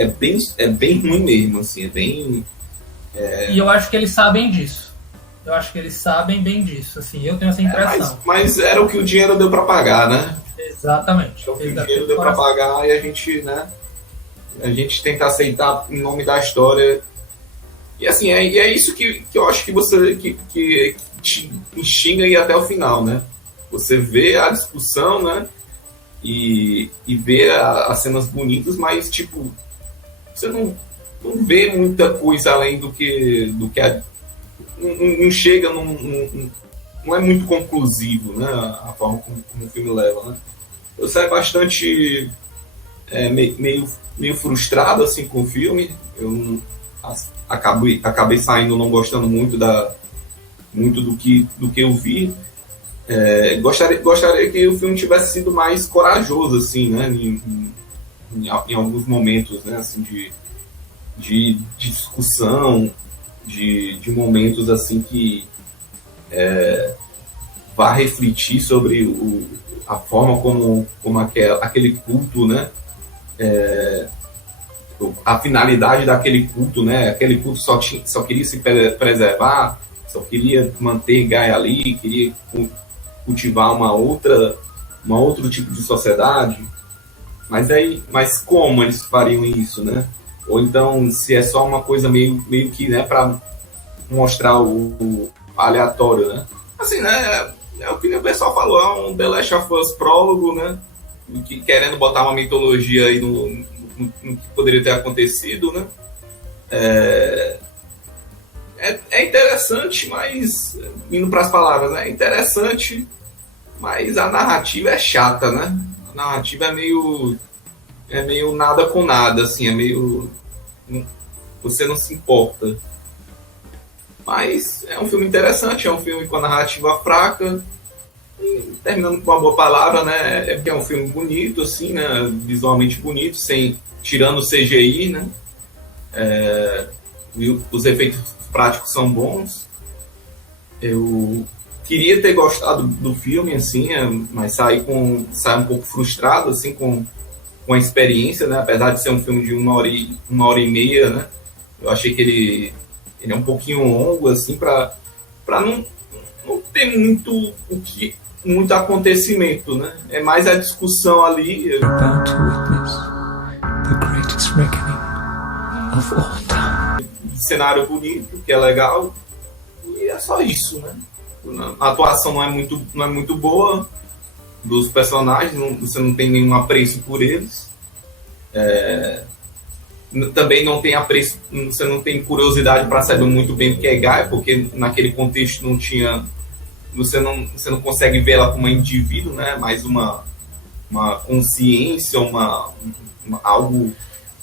ruim mesmo, assim, E eu acho que eles sabem disso. Eu acho que eles sabem bem disso, assim, eu tenho essa impressão. Mas era o que o dinheiro deu para pagar, né? Exatamente. Era o que o dinheiro deu para pagar e a gente, né? A gente tenta aceitar em nome da história. E assim, é isso que eu acho que você que te instiga aí até o final, né? Você vê a discussão, né? E vê as cenas bonitas, mas tipo, você não vê muita coisa além do que não chega, não é muito conclusivo, né? A forma como o filme leva, né? Eu saio bastante meio frustrado assim com o filme. Eu acabei saindo não gostando muito do que eu vi. Gostaria que o filme tivesse sido mais corajoso, assim, né? Em alguns momentos, né? Assim, de discussão, de momentos assim que vá refletir sobre a forma como aquele culto, né? A finalidade daquele culto, né? Aquele culto só queria se preservar, só queria manter Gaia ali, queria cultivar uma outro tipo de sociedade. Mas como eles fariam isso, né? Ou então se é só uma coisa meio que, né, para mostrar o aleatório, né? Assim, né? É o que o pessoal falou, é um The Last of Us prólogo, né? Querendo botar uma mitologia aí no que poderia ter acontecido, né? É interessante, mas indo para as palavras, né? É interessante, mas a narrativa é chata, né? A narrativa é meio nada com nada, assim, você não se importa. Mas é um filme interessante, é um filme com a narrativa fraca, e terminando com uma boa palavra, né? É porque é um filme bonito, assim, né? Visualmente bonito, tirando o CGI, né? E os efeitos práticos são bons. Eu queria ter gostado do filme, assim, mas saí um pouco frustrado, assim, com a experiência, né? Apesar de ser um filme de uma hora e meia, né? Eu achei que ele é um pouquinho longo, assim, para não ter muito acontecimento, né? É mais a discussão ali. About to witness the greatest reckoning of all time. Cenário bonito, que é legal, e é só isso, né? A atuação não é muito boa dos personagens, você não tem nenhum apreço por eles. Também não tem apreço, você não tem curiosidade para saber muito bem o que é Gaia, porque naquele contexto não tinha, você não consegue ver ela como um indivíduo, né? Mais uma consciência, algo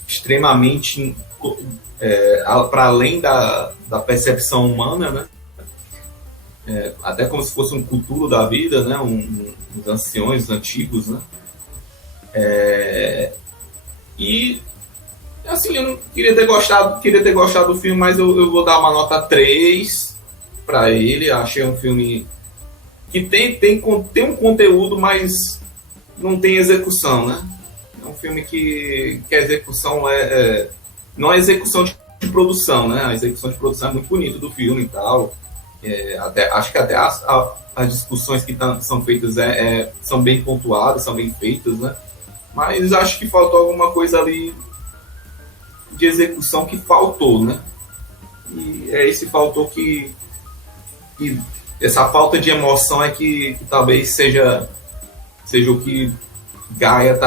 extremamente para além da percepção humana, né? Até como se fosse um culto da vida, né? Uns anciões antigos, né? E assim, eu não queria ter gostado do filme, mas eu vou dar uma nota 3 para ele. Achei um filme que tem um conteúdo, mas não tem execução, né? É um filme que a execução não é execução de produção, né? A execução de produção é muito bonita do filme e tal. Acho que até as discussões que são feitas são bem pontuadas, são bem feitas, né? Mas acho que faltou alguma coisa ali de execução que faltou, né? E é esse faltou que essa falta de emoção é que talvez seja o que Gaia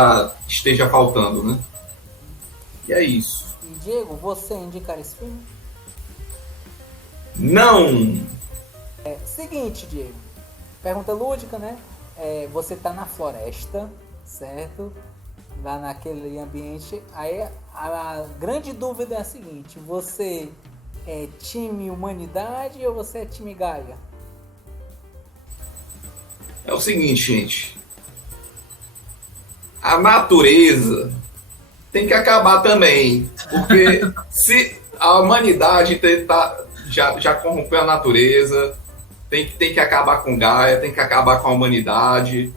esteja faltando, né? E é isso. E Diego, você indicar esse filme? Não! Seguinte, Diego. Pergunta lúdica, né? Você tá na floresta, certo? Lá naquele ambiente. Aí a grande dúvida é a seguinte: você é time humanidade ou você é time Gaia? É o seguinte, gente. A natureza tem que acabar também. Porque se a humanidade já corrompeu a natureza, tem que acabar com Gaia, tem que acabar com a humanidade.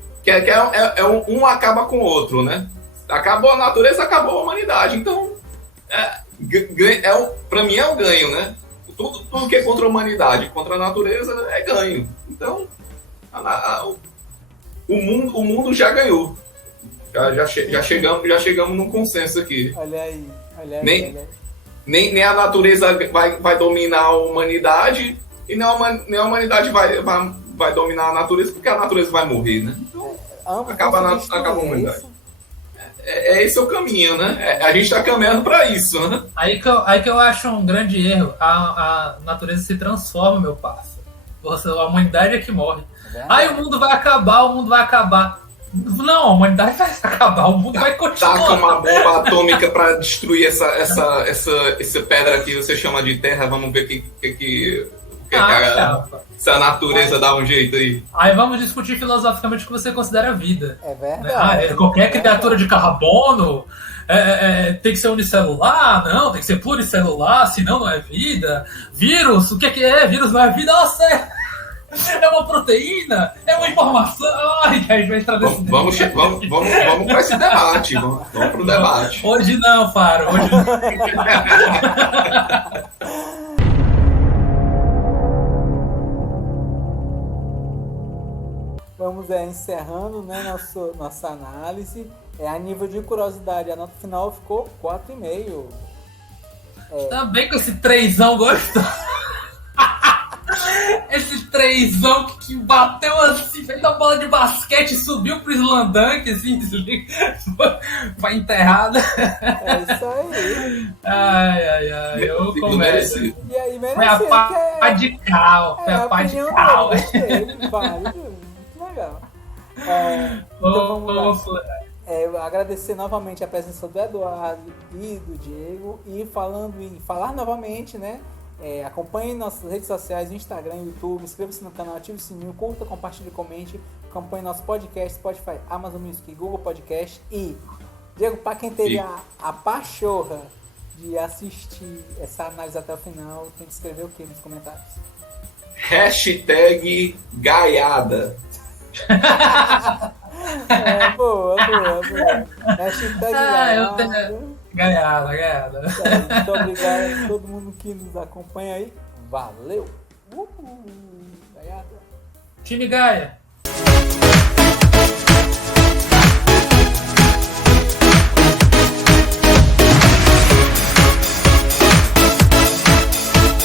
Um acaba com o outro, né? Acabou a natureza, acabou a humanidade. Então, para mim é o ganho, né? Tudo que é contra a humanidade, contra a natureza, é ganho. Então, o mundo já ganhou. Já chegamos num consenso aqui. Olha aí. Nem a natureza vai dominar a humanidade e nem a humanidade vai dominar a natureza, porque a natureza vai morrer, né? Então, acaba a humanidade. Esse é o caminho, né? A gente está caminhando para isso, né? Aí que eu acho um grande erro. A natureza se transforma, meu parceiro. A humanidade é que morre. Aí o mundo vai acabar. Não, a humanidade vai acabar, o mundo vai continuar. Taca uma bomba atômica para destruir essa pedra que você chama de terra. Vamos ver se a natureza dá um jeito aí. Aí vamos discutir filosoficamente o que você considera vida. É verdade. Qualquer criatura de carbono tem que ser unicelular? Não, tem que ser pluricelular, senão não é vida. Vírus, o que é? Vírus não é vida? Nossa, é uma proteína? É uma informação? Ai, a gente vai entrar nesse vamos para esse debate. Vamos para o debate. Hoje não, Faro. Hoje não. Vamos encerrando, né, nossa análise. A nível de curiosidade, a nota final ficou 4,5. Também com esse 3ão gostoso. Esse 3ão que bateu assim, fez uma bola de basquete, subiu pro Slandunk, assim, foi enterrada. É isso aí. Ai, eu começo. E aí, Foi a pá de cal. Foi a pá de cal. Válido, muito legal. Então vamos lá. Agradecer novamente a presença do Eduardo e do Diego. E falando em falar novamente, né? Acompanhe nossas redes sociais, Instagram, YouTube, inscreva-se no canal, ative o sininho, curta, compartilhe, comente, acompanhe nosso podcast, Spotify, Amazon Music, Google Podcast e, Diego, para quem teve a pachorra de assistir essa análise até o final, tem que escrever o que nos comentários? Hashtag Gaiada. Boa. Hashtag Gaiada. Muito obrigado a todo mundo que nos acompanha aí. Valeu! Gaiada! Time Gaia.